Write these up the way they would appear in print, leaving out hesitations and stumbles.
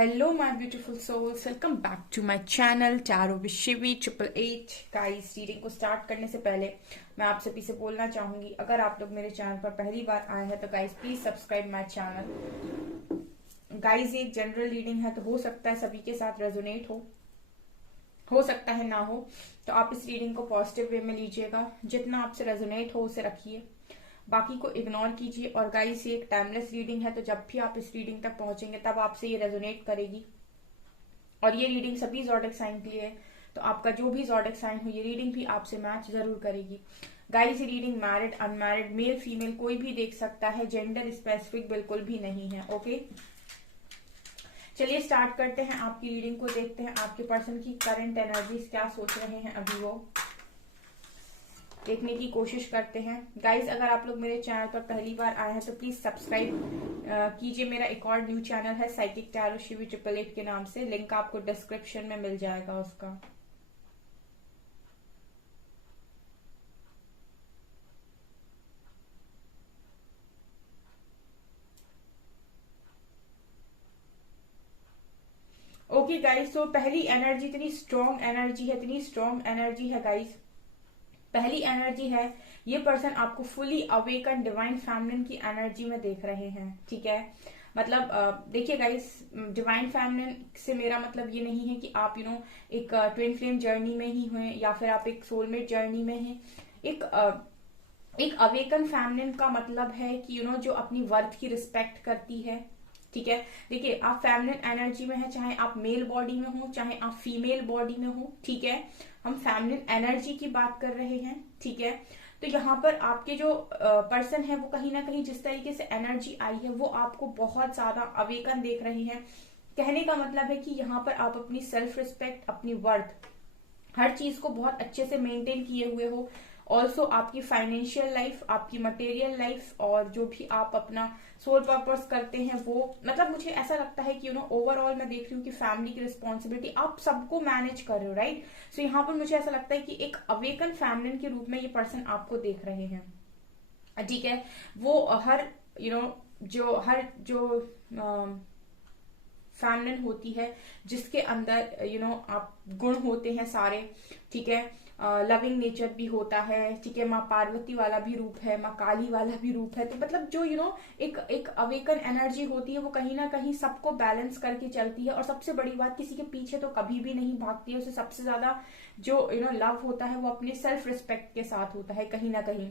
Hello, my beautiful souls. Welcome back to my channel Tarot with Shivi 888. Guys, reading को start करने से पहले मैं आप सभी से बोलना चाहूंगी, अगर आप लोग मेरे चैनल पर पहली बार आए हैं तो guys please subscribe my channel. Guys, ये एक जनरल रीडिंग है तो हो सकता है सभी के साथ रेजोनेट हो सकता है ना हो, तो आप इस रीडिंग को पॉजिटिव वे में लीजिएगा। जितना आपसे रेजोनेट हो उसे रखिए, बाकी को इग्नोर कीजिए। और गाइस, ये एक टाइमलेस रीडिंग है तो जब भी आप इस रीडिंग तक पहुंचेंगे तब आपसे ये रेजोनेट करेगी। और ये रीडिंग सभी ज़ोडिएक साइन के लिए है, तो आपका जो भी ज़ोडिएक साइन हो ये रीडिंग भी आपसे मैच जरूर करेगी। गाइस, ये reading married unmarried male female कोई भी देख सकता है, जेंडर स्पेसिफिक बिल्कुल भी नहीं है। ओके, चलिए स्टार्ट करते हैं आपकी रीडिंग को। देखते हैं आपके पर्सन की करंट एनर्जीज क्या सोच रहे हैं अभी, वो देखने की कोशिश करते हैं। गाइज, अगर आप लोग मेरे चैनल पर पहली बार आए हैं तो प्लीज सब्सक्राइब कीजिए। मेरा एक और न्यू चैनल है साइकिक टैरो शिवी 888 के नाम से, लिंक आपको डिस्क्रिप्शन में मिल जाएगा उसका। ओके गाइज, तो पहली एनर्जी इतनी स्ट्रॉन्ग एनर्जी है गाइज। पहली एनर्जी है, ये पर्सन आपको फुली अवेकन डिवाइन फेमिनिन की एनर्जी में देख रहे हैं। ठीक है, मतलब देखिए गाइस, डिवाइन फेमिनिन से मेरा मतलब ये नहीं है कि आप एक ट्विन फ्लेम जर्नी में ही हुए या फिर आप एक सोलमेट जर्नी में हैं। एक अवेकन फेमिनिन का मतलब है कि जो अपनी वर्थ की रिस्पेक्ट करती है। ठीक है, देखिए आप फेमिनिन एनर्जी में है, चाहे आप मेल बॉडी में हो चाहे आप फीमेल बॉडी में हो। ठीक है, हम फेमिनिन एनर्जी की बात कर रहे हैं। ठीक है, तो यहाँ पर आपके जो पर्सन है वो कहीं ना कहीं जिस तरीके से एनर्जी आई है वो आपको बहुत ज्यादा अवेकन देख रहे हैं। कहने का मतलब है कि यहाँ पर आप अपनी सेल्फ रिस्पेक्ट, अपनी वर्थ, हर चीज को बहुत अच्छे से मेंटेन किए हुए हो। ऑल्सो आपकी फाइनेंशियल लाइफ, आपकी मटेरियल लाइफ और जो भी आप अपना सोल पर्पस करते हैं वो, मतलब मुझे ऐसा लगता है कि ओवरऑल मैं देख रही हूँ कि फैमिली की रिस्पॉन्सिबिलिटी आप सबको मैनेज कर रहे हो, राइट। सो यहाँ पर मुझे ऐसा लगता है कि एक अवेकन फैमिली के रूप में ये पर्सन आपको देख रहे हैं। ठीक है, वो हर जो फेमिनिन होती है जिसके अंदर आप गुण होते हैं सारे। ठीक है, लविंग नेचर भी होता है। ठीक है, माँ पार्वती वाला भी रूप है, माँ काली वाला भी रूप है। तो मतलब जो एक अवेकन एनर्जी होती है वो कहीं ना कहीं सबको बैलेंस करके चलती है। और सबसे बड़ी बात, किसी के पीछे तो कभी भी नहीं भागती है। उसे सबसे ज्यादा जो लव होता है वो अपने सेल्फ रिस्पेक्ट के साथ होता है कहीं ना कहीं।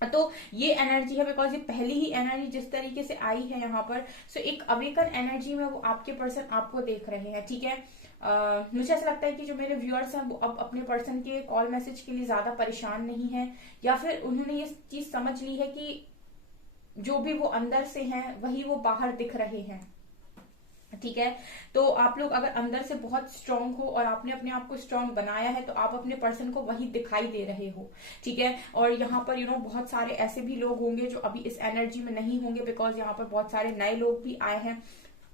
तो ये एनर्जी है, बिकॉज ये पहली ही एनर्जी जिस तरीके से आई है यहाँ पर। सो एक अवेकन एनर्जी में वो आपके पर्सन आपको देख रहे हैं। ठीक है, मुझे ऐसा लगता है कि जो मेरे व्यूअर्स हैं वो अब अपने पर्सन के कॉल मैसेज के लिए ज्यादा परेशान नहीं है, या फिर उन्होंने ये चीज समझ ली है कि जो भी वो अंदर से हैं वही वो बाहर दिख रहे हैं। ठीक है, तो आप लोग अगर अंदर से बहुत स्ट्रांग हो और आपने अपने आप को स्ट्रांग बनाया है तो आप अपने पर्सन को वही दिखाई दे रहे हो। ठीक है, और यहाँ पर बहुत सारे ऐसे भी लोग होंगे जो अभी इस एनर्जी में नहीं होंगे, बिकॉज यहाँ पर बहुत सारे नए लोग भी आए हैं।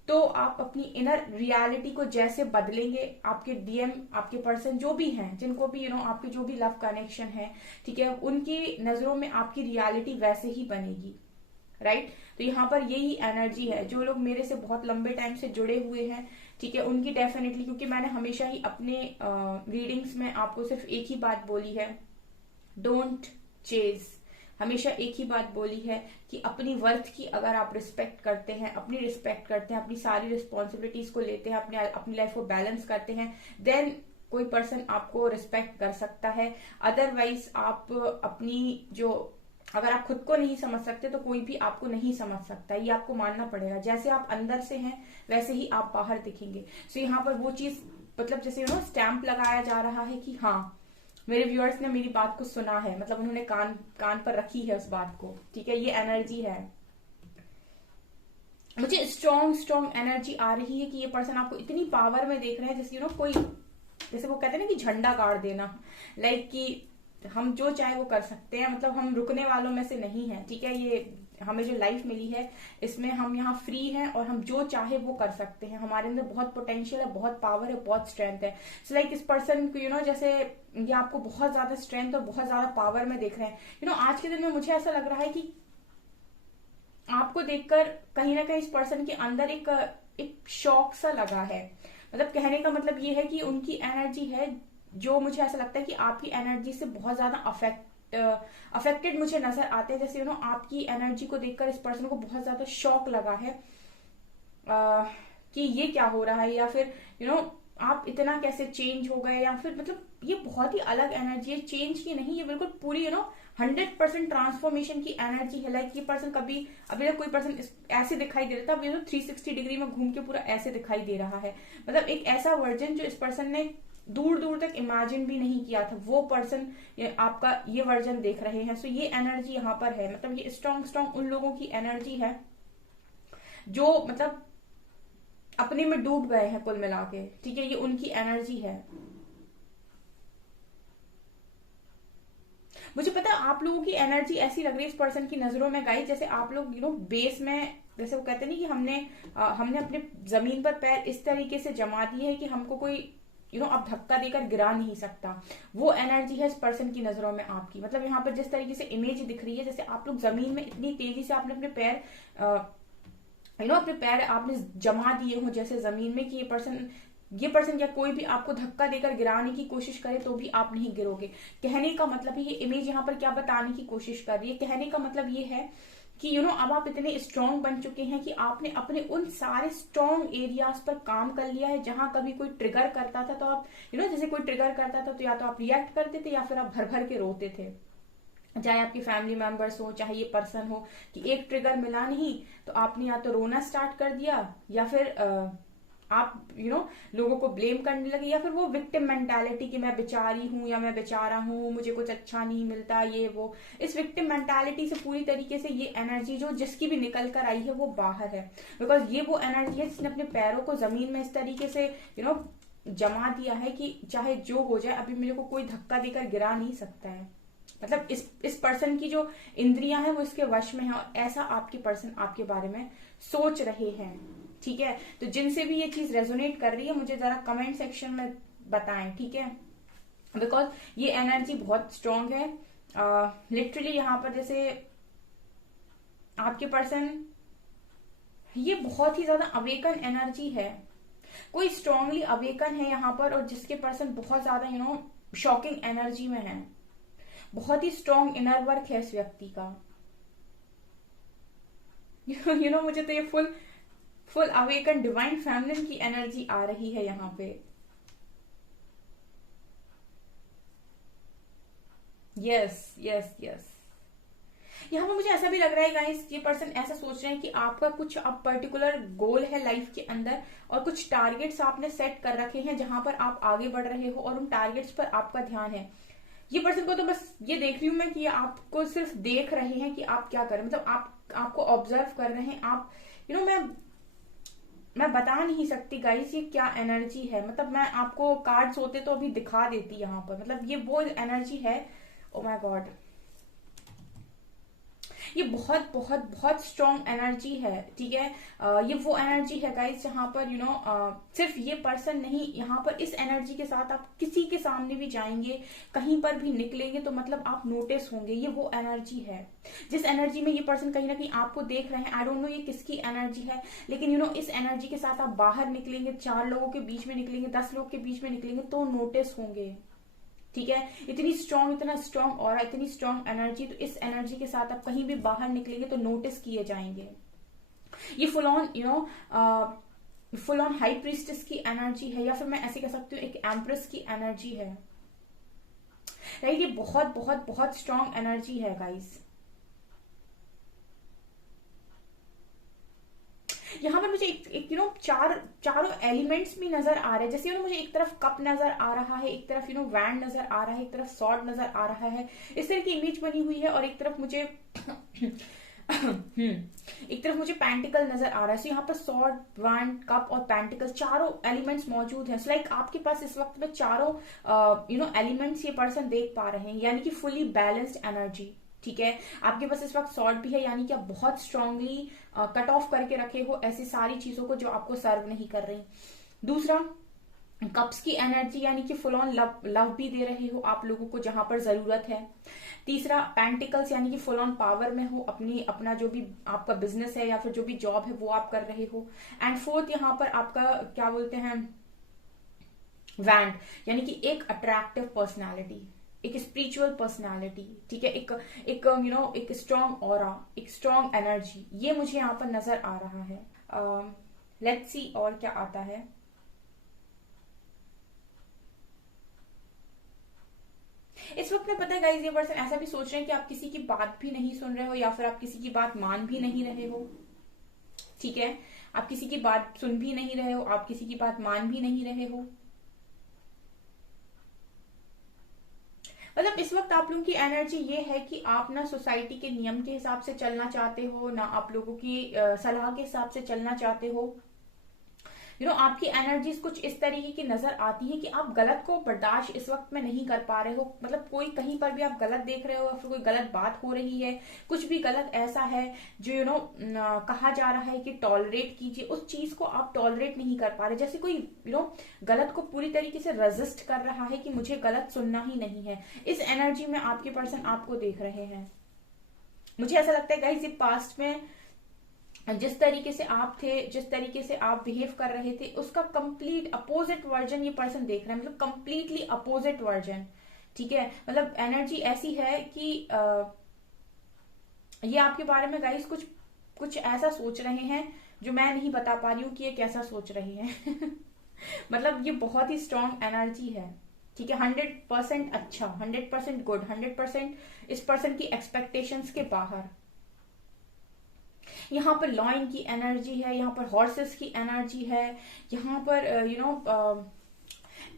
तो आप अपनी इनर रियलिटी को जैसे बदलेंगे, आपके डीएम, आपके पर्सन जो भी हैं, जिनको भी आपके जो भी लव कनेक्शन है, ठीक है, उनकी नजरों में आपकी रियलिटी वैसे ही बनेगी, राइट। तो यहाँ पर यही एनर्जी है। जो लोग मेरे से बहुत लंबे टाइम से जुड़े हुए हैं, ठीक है, उनकी डेफिनेटली, क्योंकि मैंने हमेशा ही अपने रीडिंग्स में आपको सिर्फ एक ही बात बोली है, डोंट चेज। हमेशा एक ही बात बोली है कि अपनी वर्थ की अगर आप रिस्पेक्ट करते हैं, अपनी रिस्पेक्ट करते हैं, अपनी सारी रिस्पॉन्सिबिलिटीज को लेते हैं, अपनी लाइफ को बैलेंस करते हैं, देन कोई पर्सन आपको रिस्पेक्ट कर सकता है। अदरवाइज आप अपनी जो, अगर आप खुद को नहीं समझ सकते तो कोई भी आपको नहीं समझ सकता, ये आपको मानना पड़ेगा। जैसे आप अंदर से हैं वैसे ही आप बाहर दिखेंगे। सो यहाँ पर वो चीज, मतलब जैसे स्टैंप लगाया जा रहा है कि हाँ, मेरे व्यूअर्स ने मेरी बात को सुना है, मतलब उन्होंने कान पर रखी है उस बात को। ठीक है, ये एनर्जी है। मुझे स्ट्रॉन्ग एनर्जी आ रही है कि ये पर्सन आपको इतनी पावर में देख रहे हैं, जैसे कोई, जैसे वो कहते हैं ना कि झंडा गाड़ देना, लाइक कि हम जो चाहे वो कर सकते हैं, मतलब हम रुकने वालों में से नहीं है। ठीक है, ये हमें जो लाइफ मिली है इसमें हम यहाँ फ्री हैं और हम जो चाहे वो कर सकते हैं। हमारे अंदर बहुत पोटेंशियल है, बहुत पावर है, बहुत स्ट्रेंथ है। सो लाइक इस पर्सन को जैसे ये आपको बहुत ज्यादा स्ट्रेंथ और बहुत ज्यादा पावर में देख रहे हैं। आज के दिन में मुझे ऐसा लग रहा है कि आपको देखकर कहीं ना कहीं इस पर्सन के अंदर एक शौक सा लगा है। मतलब कहने का मतलब ये है कि उनकी एनर्जी है, जो मुझे ऐसा लगता है कि आपकी एनर्जी से बहुत ज्यादा अफेक्टेड मुझे नजर आते हैं। जैसे आपकी एनर्जी को देखकर इस पर्सन को बहुत ज्यादा शौक लगा है कि ये क्या हो रहा है, या फिर आप इतना कैसे चेंज हो गए, या फिर मतलब ये बहुत ही अलग एनर्जी है, चेंज की नहीं, ये बिल्कुल पूरी 100% ट्रांसफॉर्मेशन की एनर्जी है। लाइक ये पर्सन कभी अभी तक कोई पर्सन ऐसे दिखाई दे रहा था, अब 360 डिग्री में घूम के पूरा ऐसे दिखाई दे रहा है। मतलब एक ऐसा वर्जन जो इस पर्सन ने दूर दूर तक इमेजिन भी नहीं किया था, वो पर्सन आपका ये वर्जन देख रहे हैं। सो ये एनर्जी यहाँ पर है। मतलब ये स्ट्रॉन्ग उन लोगों की एनर्जी है जो मतलब अपने में डूब गए हैं कुल मिला के, ठीक है, ये उनकी एनर्जी है। मुझे पता है आप लोगों की एनर्जी ऐसी लग रही है इस पर्सन की नजरों में गाइस, जैसे आप लोग बेस में, जैसे वो कहते नहीं कि हमने अपने जमीन पर पैर इस तरीके से जमा दिए है कि हमको कोई अब धक्का देकर गिरा नहीं सकता। वो एनर्जी है इस पर्सन की नजरों में आपकी। मतलब यहाँ पर जिस तरीके से इमेज दिख रही है, जैसे आप लोग जमीन में इतनी तेजी से आपने अपने पैर अपने पैर आपने जमा दिए हो जैसे जमीन में, कि ये पर्सन या कोई भी आपको धक्का देकर गिराने की कोशिश करे तो भी आप नहीं गिरोगे। कहने का मतलब है, ये इमेज यहाँ पर क्या बताने की कोशिश कर रही है, कहने का मतलब ये है कि अब आप इतने स्ट्रांग बन चुके हैं कि आपने अपने उन सारे स्ट्रांग एरियाज पर काम कर लिया है। जहां कभी कोई ट्रिगर करता था तो आप जैसे कोई ट्रिगर करता था तो या तो आप रिएक्ट करते थे या फिर आप भर भर के रोते थे। चाहे आपके फैमिली मेंबर्स हो, चाहे ये पर्सन हो, कि एक ट्रिगर मिला नहीं तो आपने या तो रोना स्टार्ट कर दिया, या फिर आप लोगों को ब्लेम करने लगे, या फिर वो विक्टिम मेंटालिटी कि मैं बेचारी हूं या मैं बेचारा हूं, मुझे कुछ अच्छा नहीं मिलता, ये वो। इस विक्टिम मेंटालिटी से पूरी तरीके से ये एनर्जी जो जिसकी भी निकल कर आई है वो बाहर है। बिकॉज ये वो एनर्जी है जिसने अपने पैरों को जमीन में इस तरीके से जमा दिया है कि चाहे जो हो जाए अभी मेरे को कोई धक्का देकर गिरा नहीं सकता है। मतलब इस पर्सन की जो इंद्रियां हैं वो इसके वश में है, और ऐसा आपके पर्सन आपके बारे में सोच रहे हैं, ठीक है। तो जिनसे भी ये चीज रेजोनेट कर रही है मुझे जरा कमेंट सेक्शन में बताएं, ठीक है। बिकॉज ये एनर्जी बहुत स्ट्रांग है। लिटरली यहाँ पर जैसे आपके पर्सन, ये बहुत ही ज्यादा अवेकन एनर्जी है, कोई स्ट्रांगली अवेकन है यहाँ पर, और जिसके पर्सन बहुत ज्यादा शॉकिंग एनर्जी में है। बहुत ही स्ट्रॉन्ग इनर वर्क है इस व्यक्ति का। मुझे तो ये फुल अवेकन डिवाइन फेमिनिन की एनर्जी आ रही है यहाँ पे। Yes yes yes. यहाँ पर मुझे ऐसा भी लग रहा है गाइस, ये पर्सन ऐसा सोच रहे हैं कि आपका कुछ अब पर्टिकुलर गोल है लाइफ के अंदर, और कुछ टारगेट्स आपने सेट कर रखे हैं जहां पर आप आगे बढ़ रहे हो, और उन टारगेट्स पर आपका ध्यान है। ये पर्सन को तो बस ये देख रही हूं मैं कि आपको सिर्फ देख रहे हैं कि आप क्या करें। मतलब आपको ऑब्जर्व कर रहे हैं आप। मैं बता नहीं सकती गाइस ये क्या एनर्जी है। मतलब मैं आपको कार्ड्स होते तो अभी दिखा देती यहाँ पर। मतलब ये वो एनर्जी है, ओ माय गॉड, ये बहुत बहुत बहुत स्ट्रॉन्ग एनर्जी है, ठीक है। ये वो एनर्जी है गाइस जहां पर सिर्फ ये पर्सन नहीं, यहाँ पर इस एनर्जी के साथ आप किसी के सामने भी जाएंगे, कहीं पर भी निकलेंगे तो मतलब आप नोटिस होंगे। ये वो एनर्जी है जिस एनर्जी में ये पर्सन कहीं ना कहीं आपको देख रहे हैं। आई डोंट नो ये किसकी एनर्जी है, लेकिन इस एनर्जी के साथ आप बाहर निकलेंगे, 4 लोगों के बीच में निकलेंगे, 10 लोग के बीच में निकलेंगे तो नोटिस होंगे, ठीक है। इतनी स्ट्रॉन्ग, इतना स्ट्रॉन्ग और इतनी स्ट्रॉन्ग एनर्जी, तो इस एनर्जी के साथ आप कहीं भी बाहर निकलेंगे तो नोटिस किए जाएंगे। ये फुल ऑन हाई प्रीस्टेस की एनर्जी है, या फिर मैं ऐसे कह सकती हूँ एक एम्प्रेस की एनर्जी है, राइट। ये बहुत बहुत बहुत स्ट्रॉन्ग एनर्जी है गाइस। यहाँ पर मुझे एक चारों एलिमेंट्स भी नजर आ रहे हैं। जैसे मुझे एक तरफ कप नजर आ रहा है, एक तरफ वैंड नजर आ रहा है, एक तरफ सॉर्ड नजर आ रहा है, इस तरह की इमेज बनी हुई है। और एक तरफ मुझे एक तरफ मुझे पैंटिकल नजर आ रहा है। सो यहाँ पर सॉर्ड, वैंड, कप और पैंटिकल चारों एलिमेंट्स मौजूद हैं। सो लाइक आपके पास इस वक्त में चारों एलिमेंट्स ये पर्सन देख पा रहे हैं, यानी कि फुली बैलेंस्ड एनर्जी, ठीक है। आपके पास इस वक्त सॉर्ड भी है, यानी कि आप बहुत स्ट्रांगली कट ऑफ करके रखे हो ऐसी सारी चीजों को जो आपको सर्व नहीं कर रही। दूसरा, कप्स की एनर्जी यानी कि फुल ऑन लव लव भी दे रहे हो आप लोगों को जहां पर जरूरत है। तीसरा पेंटिकल्स यानी कि फुल ऑन पावर में हो, अपना जो भी आपका बिजनेस है या फिर जो भी जॉब है वो आप कर रहे हो। एंड फोर्थ यहाँ पर आपका क्या बोलते हैं, वैंड, यानी कि एक अट्रैक्टिव पर्सनालिटी, एक स्पिरिचुअल पर्सनालिटी, ठीक है, एक एक स्ट्रॉन्ग ऑरा, एक स्ट्रॉन्ग एनर्जी, ये मुझे यहाँ पर नजर आ रहा है। लेट्स सी और क्या आता है। इस वक्त में पता है गाइस, ये पर्सन ऐसा भी सोच रहे हैं कि आप किसी की बात भी नहीं सुन रहे हो या फिर आप किसी की बात मान भी नहीं रहे हो, ठीक है, आप किसी की बात सुन भी नहीं रहे हो, आप किसी की बात मान भी नहीं रहे हो। मतलब इस वक्त आप लोगों की एनर्जी ये है कि आप ना सोसाइटी के नियम के हिसाब से चलना चाहते हो, ना आप लोगों की सलाह के हिसाब से चलना चाहते हो। आपकी एनर्जीज कुछ इस तरीके की नजर आती है कि आप गलत को बर्दाश्त इस वक्त में नहीं कर पा रहे हो। मतलब कोई कहीं पर भी आप गलत देख रहे हो या फिर कोई गलत बात हो रही है, कुछ भी गलत ऐसा है जो कहा जा रहा है कि टॉलरेट कीजिए, उस चीज को आप टॉलरेट नहीं कर पा रहे। जैसे कोई गलत को पूरी तरीके से रेजिस्ट कर रहा है कि मुझे गलत सुनना ही नहीं है। इस एनर्जी में आपके पर्सन आपको देख रहे हैं। मुझे ऐसा लगता है गाइस, ये पास्ट में जिस तरीके से आप थे, जिस तरीके से आप बिहेव कर रहे थे, उसका कंप्लीट अपोजिट वर्जन ये पर्सन देख रहे हैं। मतलब कंप्लीटली अपोजिट वर्जन, ठीक है। मतलब एनर्जी ऐसी है कि ये आपके बारे में गाइस कुछ कुछ ऐसा सोच रहे हैं जो मैं नहीं बता पा रही हूँ कि ये कैसा सोच रहे हैं। मतलब ये बहुत ही स्ट्रॉन्ग एनर्जी है, ठीक है। 100% अच्छा, 100% गुड, 100% इस पर्सन की एक्सपेक्टेशंस के बाहर। यहाँ पर लॉइन की एनर्जी है, यहाँ पर हॉर्सेस की एनर्जी है, यहाँ पर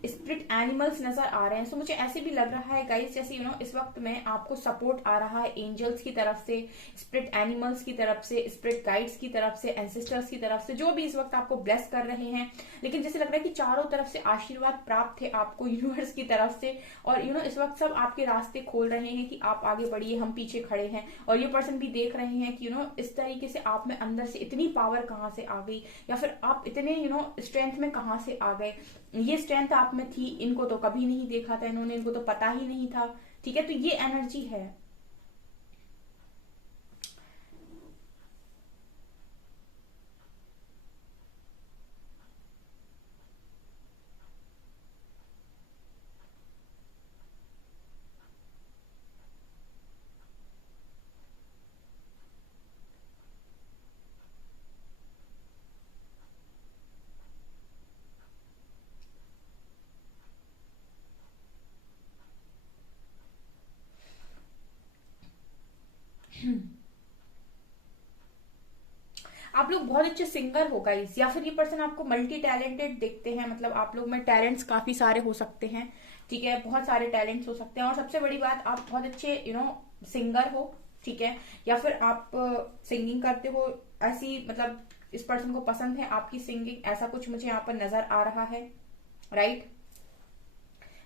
स्पिरिट एनिमल्स नजर आ रहे हैं। सो मुझे ऐसे भी लग रहा है गाइस, जैसे इस वक्त में आपको सपोर्ट आ रहा है एंजल्स की तरफ से, स्पिरिट एनिमल्स की तरफ से, स्पिरिट गाइड्स की तरफ से, एंसेस्टर्स की तरफ से, जो भी इस वक्त आपको ब्लेस कर रहे हैं। लेकिन जैसे लग रहा है कि चारों तरफ से आशीर्वाद प्राप्त है आपको यूनिवर्स की तरफ से। और इस वक्त सब आपके रास्ते खोल रहे हैं कि आप आगे बढ़िए, हम पीछे खड़े हैं। और ये पर्सन भी देख रहे हैं कि इस तरीके से आप में अंदर से इतनी पावर कहाँ से आ गई, या फिर आप इतने स्ट्रेंथ में कहाँ से आ गए। ये स्ट्रेंथ आप में थी, इनको तो कभी नहीं देखा था इन्होंने, इनको तो पता ही नहीं था, ठीक है। तो ये एनर्जी है। आप लोग बहुत अच्छे सिंगर हो गाइस, या फिर ये पर्सन आपको मल्टी टैलेंटेड देखते हैं। मतलब आप लोग में टैलेंट्स काफी सारे हो सकते हैं, ठीक है, बहुत सारे टैलेंट्स हो सकते हैं। और सबसे बड़ी बात, आप बहुत अच्छे सिंगर हो, ठीक है, या फिर आप सिंगिंग करते हो। ऐसी मतलब इस पर्सन को पसंद है आपकी सिंगिंग, ऐसा कुछ मुझे यहाँ पर नजर आ रहा है, राइट।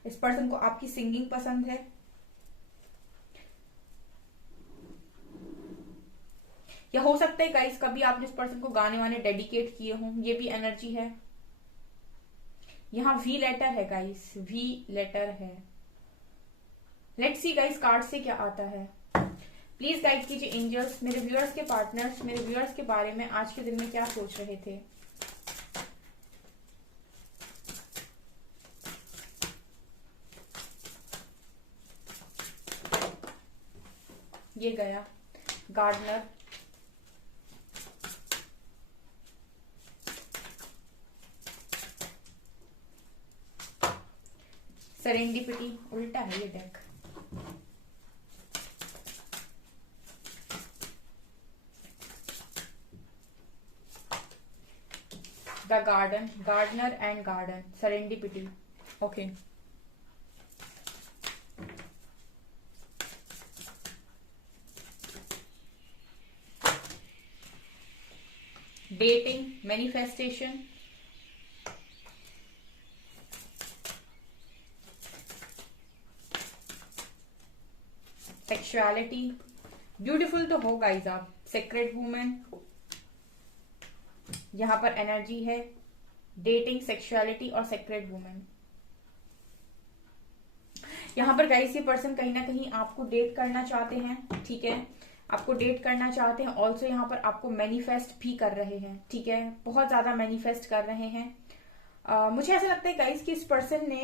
इस पर्सन को आपकी सिंगिंग पसंद है। या हो सकता है गाइस कभी आपने इस पर्सन को गाने वाने डेडिकेट किए हों, ये भी एनर्जी है। यहाँ वी लेटर है गाइस, वी लेटर है। लेट्स सी गाइस कार्ड से क्या आता है। प्लीज गाइड कीजिए एंजल्स, मेरे व्यूअर्स के पार्टनर्स मेरे व्यूअर्स के बारे में आज के दिन में क्या सोच रहे थे। ये गया गार्डनर, सेरेंडिपिटी, उल्टा है ये deck, the garden, gardener and garden, serendipity, okay. Dating, manifestation, sexuality, beautiful तो हो गाइस आप, सेक्रेट वुमेन, यहां पर एनर्जी है, डेटिंग, सेक्सुअलिटी और सेक्रेट वुमेन। यहाँ पर गाइस ये पर्सन कहीं ना कहीं आपको डेट करना चाहते हैं, ठीक है, आपको डेट करना चाहते हैं। ऑल्सो यहाँ पर आपको मैनिफेस्ट भी कर रहे हैं, ठीक है, बहुत ज्यादा मैनिफेस्ट कर रहे हैं। मुझे ऐसा लगता है गाइस कि इस पर्सन ने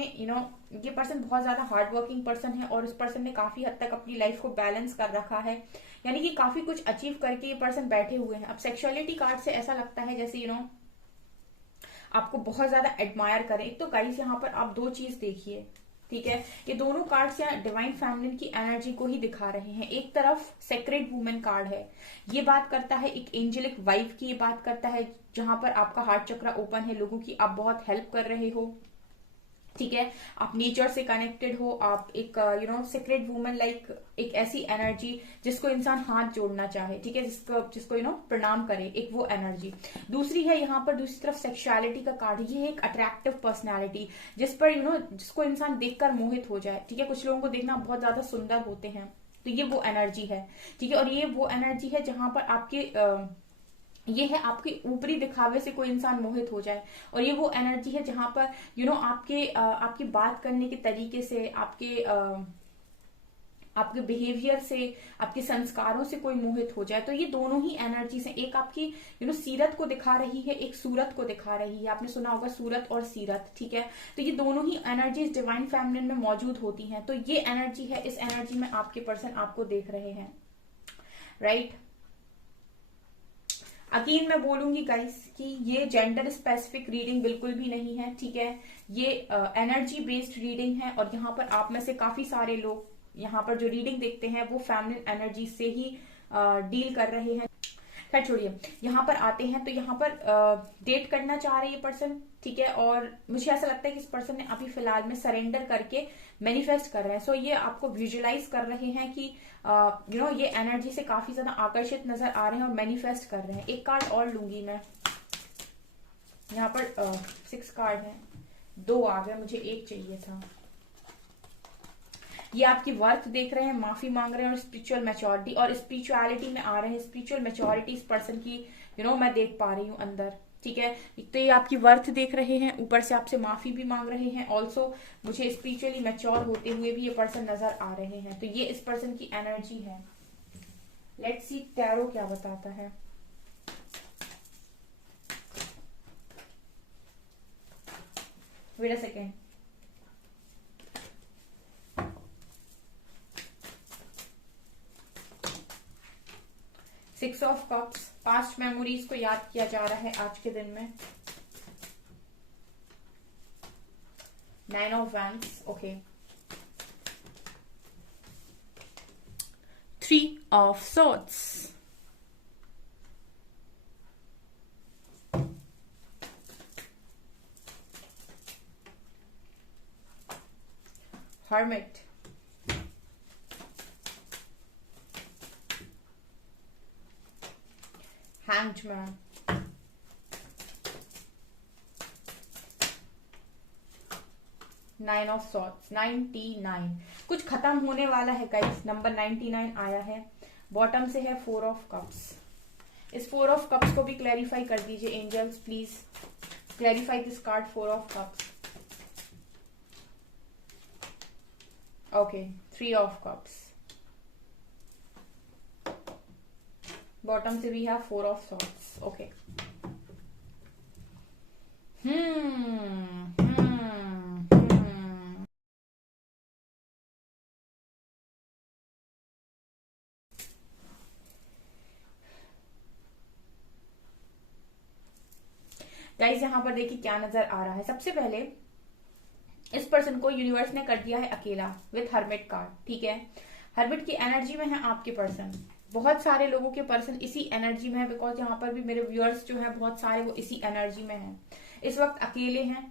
ये पर्सन बहुत ज्यादा हार्ड वर्किंग पर्सन है और इस पर्सन ने काफी हद तक अपनी लाइफ को बैलेंस कर रखा है, यानी कि काफी कुछ अचीव करके ये पर्सन बैठे हुए हैं। अब सेक्सुअलिटी कार्ड से ऐसा लगता है जैसे आपको बहुत ज्यादा एडमायर करें। एक तो गाइस यहाँ पर आप दो चीज देखिए, ठीक है, ये दोनों कार्ड्स यहाँ डिवाइन फेमिनिन की एनर्जी को ही दिखा रहे हैं। एक तरफ सेक्रेट वुमेन कार्ड है, ये बात करता है एक एंजेलिक वाइफ की, ये बात करता है जहां पर आपका हार्ट चक्र ओपन है, लोगों की आप बहुत हेल्प कर रहे हो, ठीक है, आप नेचर से कनेक्टेड हो, आप एक सीक्रेट वुमन लाइक एक ऐसी एनर्जी जिसको इंसान हाथ जोड़ना चाहे, ठीक है, जिसको प्रणाम करे, एक वो एनर्जी। दूसरी है यहाँ पर दूसरी तरफ सेक्सुअलिटी का कार्ड, ये एक अट्रैक्टिव पर्सनैलिटी जिस पर जिसको इंसान देखकर मोहित हो जाए, ठीक है, कुछ लोगों को देखना बहुत ज्यादा सुंदर होते हैं, तो ये वो एनर्जी है, ठीक है, और ये वो एनर्जी है जहां पर आपके ये है आपके ऊपरी दिखावे से कोई इंसान मोहित हो जाए, और ये वो एनर्जी है जहां पर आपकी बात करने के तरीके से, आपके बिहेवियर से, आपके संस्कारों से कोई मोहित हो जाए। तो ये दोनों ही एनर्जीज हैं, एक आपकी सीरत को दिखा रही है, एक सूरत को दिखा रही है। आपने सुना होगा सूरत और सीरत, ठीक है, तो ये दोनों ही एनर्जीज डिवाइन फेमिनिन में मौजूद होती हैं। तो ये एनर्जी है, इस एनर्जी में आपके पर्सन आपको देख रहे हैं, राइट। अगेन मैं बोलूंगी गाइस कि ये जेंडर स्पेसिफिक रीडिंग बिल्कुल भी नहीं है, ठीक है, ये एनर्जी बेस्ड रीडिंग है, और यहाँ पर आप में से काफी सारे लोग यहाँ पर जो रीडिंग देखते हैं वो फेमिनिन एनर्जी से ही डील कर रहे हैं। खैर छोड़िए, यहाँ पर आते हैं, तो यहाँ पर डेट करना चाह रहे ये पर्सन, ठीक है, और मुझे ऐसा लगता है कि इस पर्सन ने अभी फिलहाल में सरेंडर करके मैनिफेस्ट कर रहे हैं। सो ये आपको विजुअलाइज कर रहे हैं कि ये एनर्जी से काफी ज्यादा आकर्षित नजर आ रहे हैं और मैनिफेस्ट कर रहे हैं। एक कार्ड और लूंगी मैं, यहाँ पर 6 कार्ड है, 2 आ गए, मुझे एक चाहिए था। ये आपकी वर्थ देख रहे हैं, माफी मांग रहे हैं, और स्पिरिचुअल मैच्योरिटी और स्पिरिचुअलिटी में आ रहे हैं। स्पिरिचुअल मैच्योरिटी इस पर्सन की मैं देख पा रही हूँ अंदर, ठीक है। एक तो ये आपकी वर्थ देख रहे हैं, ऊपर से आपसे माफी भी मांग रहे हैं, ऑल्सो मुझे स्पिरिचुअली मैच्योर होते हुए भी ये पर्सन नजर आ रहे हैं। तो ये इस पर्सन की एनर्जी है। लेट्स सी टैरो क्या बताता है। Wait a second, six of cups, past memories को याद किया जा रहा है आज के दिन में। 9 of wands, okay, 3 of swords, hermit, hanged man, 9 of swords, 99। कुछ खत्म होने वाला है गाइस, नंबर 99 आया है। बॉटम से है 4 ऑफ कप्स। इस 4 ऑफ कप्स को भी क्लैरिफाई कर दीजिए angels, please clarify this card 4 of cups. Okay, 3 of cups, bottom से भी है 4 ऑफ सॉर्ड्स, ओके। गाइस यहाँ पर देखिए क्या नजर आ रहा है। सबसे पहले इस पर्सन को यूनिवर्स ने कर दिया है अकेला विथ हर्मिट कार्ड, ठीक है। हर्मिट की एनर्जी में है आपके पर्सन, बहुत सारे लोगों के पर्सन इसी एनर्जी में है, बिकॉज यहाँ पर भी मेरे व्यूअर्स जो है बहुत सारे वो इसी एनर्जी में हैं। इस वक्त अकेले हैं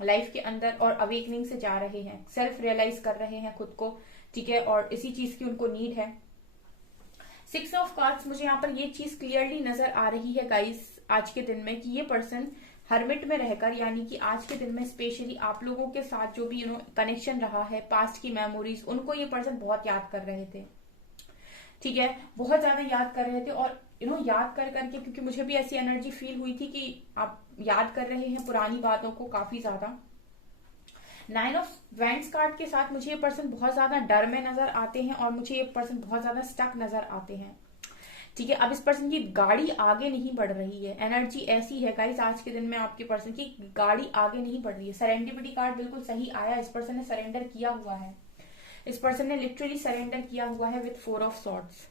लाइफ के अंदर और अवेकनिंग से जा रहे हैं, सेल्फ रियलाइज कर रहे हैं खुद को, ठीक है, और इसी चीज की उनको नीड है। 6 ऑफ कार्ड्स, मुझे यहाँ पर ये चीज क्लियरली नजर आ रही है गाइस आज के दिन में कि ये पर्सन हर्मिट में रहकर, यानी कि आज के दिन में स्पेशली आप लोगों के साथ जो भी कनेक्शन रहा है, पास्ट की मेमोरीज, उनको ये पर्सन बहुत याद कर रहे थे, ठीक है, बहुत ज्यादा याद कर रहे थे। और याद कर करके, क्योंकि मुझे भी ऐसी एनर्जी फील हुई थी कि आप याद कर रहे हैं पुरानी बातों को काफी ज्यादा। 9 ऑफ वैंड्स कार्ड के साथ मुझे ये पर्सन बहुत ज्यादा डर में नजर आते हैं और मुझे ये पर्सन बहुत ज्यादा स्टक नजर आते हैं। ठीक है, अब इस पर्सन की गाड़ी आगे नहीं बढ़ रही है। एनर्जी ऐसी है गाइस आज के दिन में आपके पर्सन की गाड़ी आगे नहीं बढ़ रही है। सरेंडिपिटी कार्ड बिल्कुल सही आया, इस पर्सन ने सरेंडर किया हुआ है। इस पर्सन ने लिटरली सरेंडर किया हुआ है विथ 4 ऑफ सॉर्ड्स।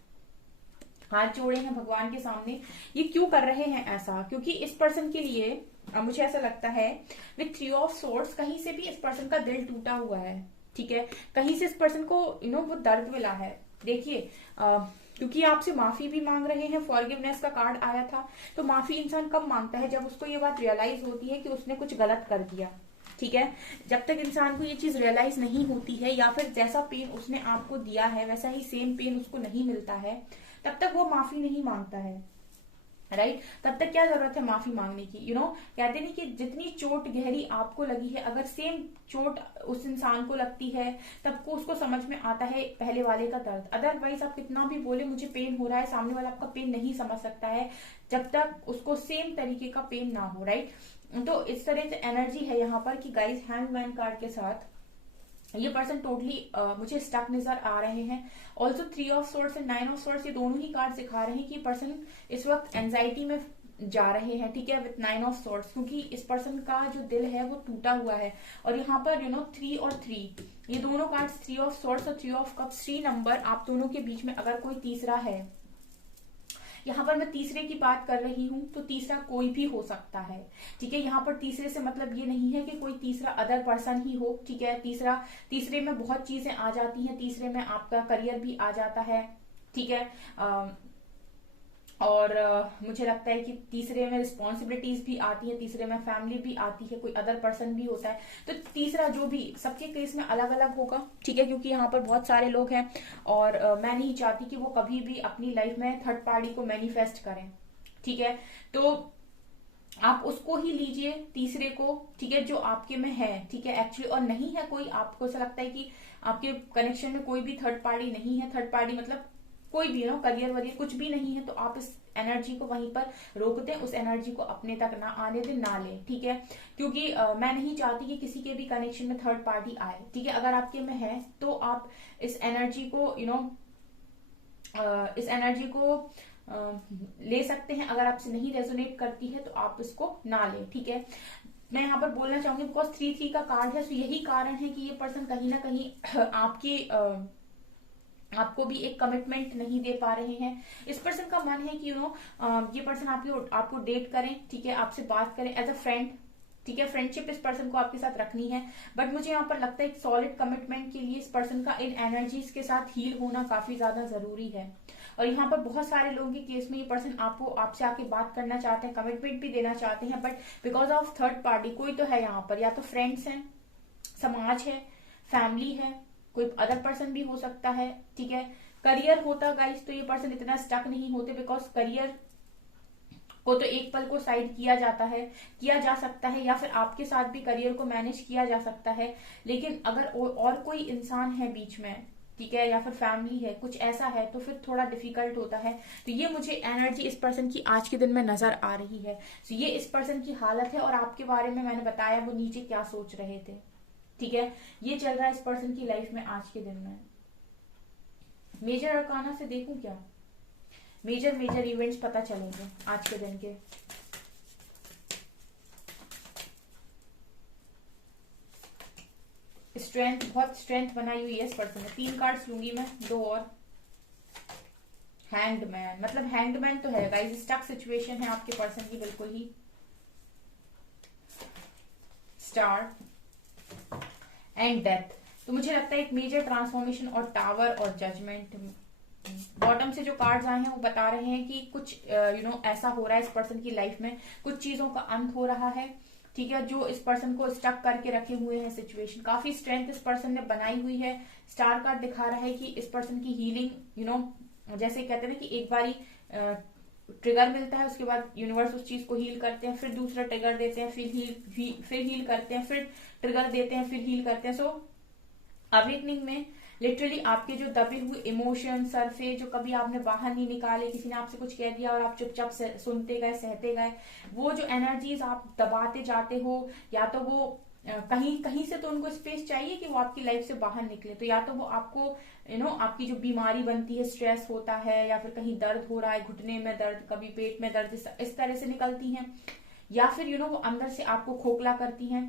हाथ जोड़े हैं भगवान के सामने। ये क्यों कर रहे हैं ऐसा? क्योंकि इस पर्सन के लिए मुझे ऐसा लगता है विथ 3 ऑफ सोर्ड्स कहीं से भी इस पर्सन का दिल टूटा हुआ है। ठीक है, कहीं से इस पर्सन को वो दर्द मिला है। देखिए क्योंकि आपसे माफी भी मांग रहे हैं, फॉरगिवनेस का कार्ड आया था। तो माफी इंसान कब मांगता है? जब उसको ये बात रियलाइज होती है कि उसने कुछ गलत कर दिया। ठीक है, जब तक इंसान को ये चीज रियलाइज नहीं होती है, या फिर जैसा पेन उसने आपको दिया है वैसा ही सेम पेन उसको नहीं मिलता है, तब तक वो माफी नहीं मांगता है। राइट, तब तक क्या जरूरत है माफी मांगने की? कहते नहीं कि जितनी चोट गहरी आपको लगी है, अगर सेम चोट उस इंसान को लगती है तब को उसको समझ में आता है पहले वाले का दर्द। अदरवाइज आप कितना भी बोले मुझे पेन हो रहा है, सामने वाला आपका पेन नहीं समझ सकता है जब तक उसको सेम तरीके का पेन ना हो। राइट, तो इस तरह से एनर्जी है यहाँ पर कि गाइस हैंगमैन कार्ड के साथ ये पर्सन टोटली मुझे स्टक नजर आ रहे हैं। Also 3 of swords and 9 of swords, ये दोनों ही कार्ड दिखा रहे हैं कि पर्सन इस वक्त एंजाइटी में जा रहे हैं। ठीक है, विथ 9 ऑफ सोर्ड्स, क्योंकि इस पर्सन का जो दिल है वो टूटा हुआ है। और यहाँ पर 3 और 3, ये दोनों कार्ड 3 ऑफ सोर्ड्स और 3 ऑफ कप्स, 3 नंबर, आप दोनों के बीच में अगर कोई तीसरा है, यहाँ पर मैं तीसरे की बात कर रही हूँ, तो तीसरा कोई भी हो सकता है। ठीक है, यहाँ पर तीसरे से मतलब ये नहीं है कि कोई तीसरा अदर पर्सन ही हो। ठीक है, तीसरे में बहुत चीजें आ जाती हैं। तीसरे में आपका करियर भी आ जाता है। ठीक है, और मुझे लगता है कि तीसरे में रिस्पॉन्सिबिलिटीज भी आती है, तीसरे में फैमिली भी आती है, कोई अदर पर्सन भी होता है। तो तीसरा जो भी सबके केस में अलग अलग होगा। ठीक है, क्योंकि यहाँ पर बहुत सारे लोग हैं और मैं नहीं चाहती कि वो कभी भी अपनी लाइफ में थर्ड पार्टी को मैनिफेस्ट करें। ठीक है, तो आप उसको ही लीजिए, तीसरे को। ठीक है, जो आपके में है। ठीक है, एक्चुअली और नहीं है कोई, आपको ऐसा लगता है कि आपके कनेक्शन में कोई भी थर्ड पार्टी नहीं है। थर्ड पार्टी मतलब कोई भी करियर वरियर कुछ भी नहीं है, तो आप इस एनर्जी को वहीं पर रोक दें, उस एनर्जी को अपने तक ना आने दें, ना लें। ठीक है, क्योंकि मैं नहीं चाहती कि किसी के भी कनेक्शन में थर्ड पार्टी आए। ठीक है, अगर आपके में है तो आप इस एनर्जी को ले सकते हैं। अगर आपसे नहीं रेजोनेट करती है तो आप इसको ना लें। ठीक है, मैं यहाँ पर बोलना चाहूंगी बिकॉज 3 का कार्ड है, तो यही कारण है कि ये पर्सन कहीं ना कहीं आपको भी एक कमिटमेंट नहीं दे पा रहे हैं। इस पर्सन का मन है कि ये पर्सन आपको डेट करें। ठीक है, आपसे बात करें एज अ फ्रेंड। ठीक है, फ्रेंडशिप इस पर्सन को आपके साथ रखनी है। बट मुझे यहाँ पर लगता है एक सॉलिड कमिटमेंट के लिए इस पर्सन का इन एनर्जीज के साथ हील होना काफी ज्यादा जरूरी है। और यहाँ पर बहुत सारे लोगों के केस में ये पर्सन आपसे आके बात करना चाहते हैं, कमिटमेंट भी देना चाहते हैं, but because of third party कोई तो है यहाँ पर, या तो फ्रेंड्स हैं, समाज है, फैमिली है, कोई अदर पर्सन भी हो सकता है। ठीक है, करियर होता गाइस तो ये पर्सन इतना स्टक नहीं होते, बिकॉज करियर को तो एक पल को साइड किया जा सकता है, या फिर आपके साथ भी करियर को मैनेज किया जा सकता है। लेकिन अगर और कोई इंसान है बीच में, ठीक है, या फिर फैमिली है, कुछ ऐसा है, तो फिर थोड़ा डिफिकल्ट होता है। तो ये मुझे एनर्जी इस पर्सन की आज के दिन में नजर आ रही है। तो ये इस पर्सन की हालत है, और आपके बारे में मैंने बताया वो नीचे क्या सोच रहे थे। ठीक है, ये चल रहा है इस पर्सन की लाइफ में आज के दिन में। मेजर अरकाना से देखूं क्या? मेजर इवेंट्स पता चलेंगे आज के दिन के। स्ट्रेंथ, बहुत स्ट्रेंथ बनाई हुई है इस पर्सन ने। 3 कार्ड्स लूंगी मैं, 2 और। हैंगमैन, मतलब हैंगमैन तो है गाइस, स्टक सिचुएशन है आपके पर्सन की बिल्कुल ही। स्टार एंड डेथ, तो मुझे लगता है एक मेजर ट्रांसफॉर्मेशन और टावर और जजमेंट। बॉटम से जो कार्ड्स आए हैं वो बता रहे हैं कि कुछ ऐसा हो रहा है इस पर्सन की लाइफ में, कुछ चीजों का अंत हो रहा है। ठीक है, जो इस पर्सन को स्टक करके रखे हुए हैं सिचुएशन, काफी स्ट्रेंथ इस पर्सन ने बनाई हुई है। स्टार कार्ड दिखा रहा है कि इस पर्सन की हीलिंग, जैसे कहते हैं ना कि एक बारी ट्रिगर मिलता है, उसके बाद यूनिवर्स उस चीज को हील करते हैं, फिर दूसरा ट्रिगर देते हैं, फिर हील करते हैं, फिर ट्रिगर देते हैं, फिर हील करते हैं। सो अवेकनिंग में लिटरली आपके जो दबे हुए इमोशन सरफेस जो कभी आपने बाहर नहीं निकाले, किसी ने आपसे कुछ कह दिया और आप चुपचाप सुनते गए, सहते गए, वो जो एनर्जीज आप दबाते जाते हो, या तो वो कहीं कहीं से तो उनको स्पेस चाहिए कि वो आपकी लाइफ से बाहर निकले। तो या तो वो आपको आपकी जो बीमारी बनती है, स्ट्रेस होता है, या फिर कहीं दर्द हो रहा है, घुटने में दर्द, कभी पेट में दर्द, इस तरह से निकलती हैं, या फिर वो अंदर से आपको खोखला करती हैं,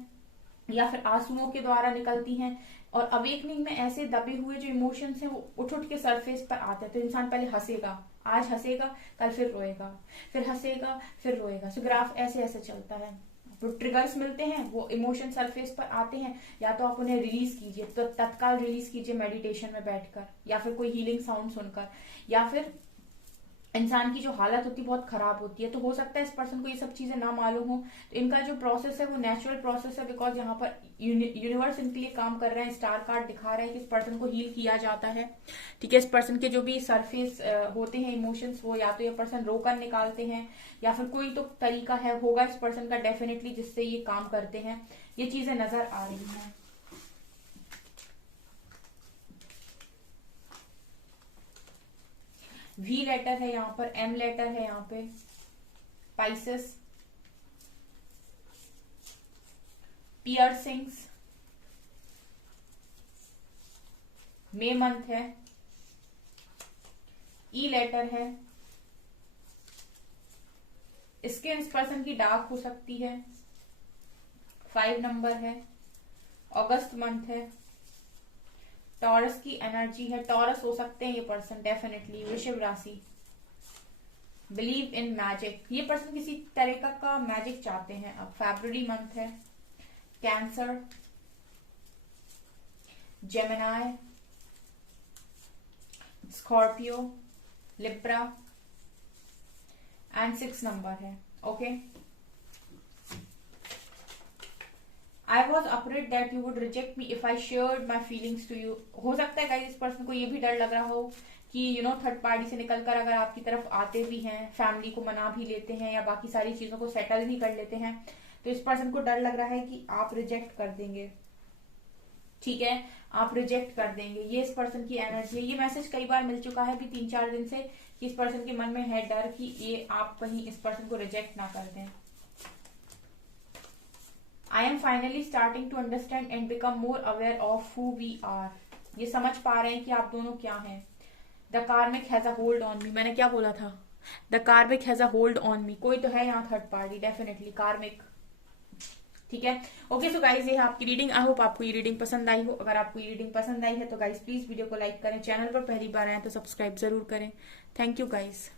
या फिर आंसुओं के द्वारा निकलती हैं। और अवेकनिंग में ऐसे दबे हुए जो इमोशंस हैं वो उठ उठ के सरफेस पर आते हैं। तो इंसान पहले हंसेगा, आज हंसेगा, कल फिर रोएगा, फिर हंसेगा, फिर रोएगा। सो ग्राफ ऐसे ऐसे चलता है। तो ट्रिगर्स मिलते हैं, वो इमोशन सरफेस पर आते हैं, या तो आप उन्हें रिलीज कीजिए, तो तत्काल रिलीज कीजिए मेडिटेशन में बैठकर, या फिर कोई हीलिंग साउंड सुनकर, या फिर इंसान की जो हालत होती है बहुत खराब होती है। तो हो सकता है इस पर्सन को ये सब चीजें ना मालूम हो, तो इनका जो प्रोसेस है वो नेचुरल प्रोसेस है, बिकॉज यहाँ पर यूनिवर्स इनके लिए काम कर रहा है। स्टार कार्ड दिखा रहा है कि इस पर्सन को हील किया जाता है। ठीक है, इस पर्सन के जो भी सरफेस होते हैं इमोशंस, वो या तो ये पर्सन रोकर निकालते हैं, या फिर कोई तो तरीका है होगा इस पर्सन का डेफिनेटली जिससे ये काम करते हैं। ये चीजें नजर आ रही हैं। वी लेटर है यहाँ पर, एम लेटर है यहाँ पे, पाइसेस, पियर्सिंग्स, मे मंथ है, ई लेटर है, स्किन इस पर्सन की डार्क हो सकती है, 5 नंबर है, अगस्त मंथ है, टॉरस की एनर्जी है, टॉरस हो सकते हैं ये पर्सन डेफिनेटली, वृषभ राशि, बिलीव इन मैजिक, ये पर्सन किसी तरह का मैजिक चाहते हैं। अब फरवरी मंथ है, Cancer, Gemini, Scorpio, Libra and 6 number है। Okay, I was afraid that you would reject me if I shared my feelings to you। हो सकता है गाइस इस पर्सन को ये भी डर लग रहा हो कि थर्ड पार्टी से निकलकर अगर आपकी तरफ आते भी हैं, फैमिली को मना भी लेते हैं, या बाकी सारी चीजों को सेटल भी कर लेते हैं, तो इस पर्सन को डर लग रहा है कि आप रिजेक्ट कर देंगे। ठीक है, आप रिजेक्ट कर देंगे, ये इस पर्सन की एनर्जी है। ये मैसेज कई बार मिल चुका है अभी 3-4 दिन से कि इस पर्सन के मन में है डर कि ये आप कहीं इस पर्सन को रिजेक्ट ना कर दें। I am finally starting to understand and become more aware of who we are। ये समझ पा रहे हैं कि आप दोनों क्या हैं। The karmic has a hold on me। मैंने क्या बोला था? The karmic has a hold on me। कोई तो है यहाँ थर्ड पार्टी, डेफिनेटली कार्मिक। ठीक है, ओके। सो गाइज ये है आपकी रीडिंग। आई होप आपको ये रीडिंग पसंद आई हो। अगर आपको ये रीडिंग पसंद आई है तो गाइज प्लीज वीडियो को लाइक करें, चैनल पर पहली बार आए तो सब्सक्राइब जरूर करें। Thank you guys.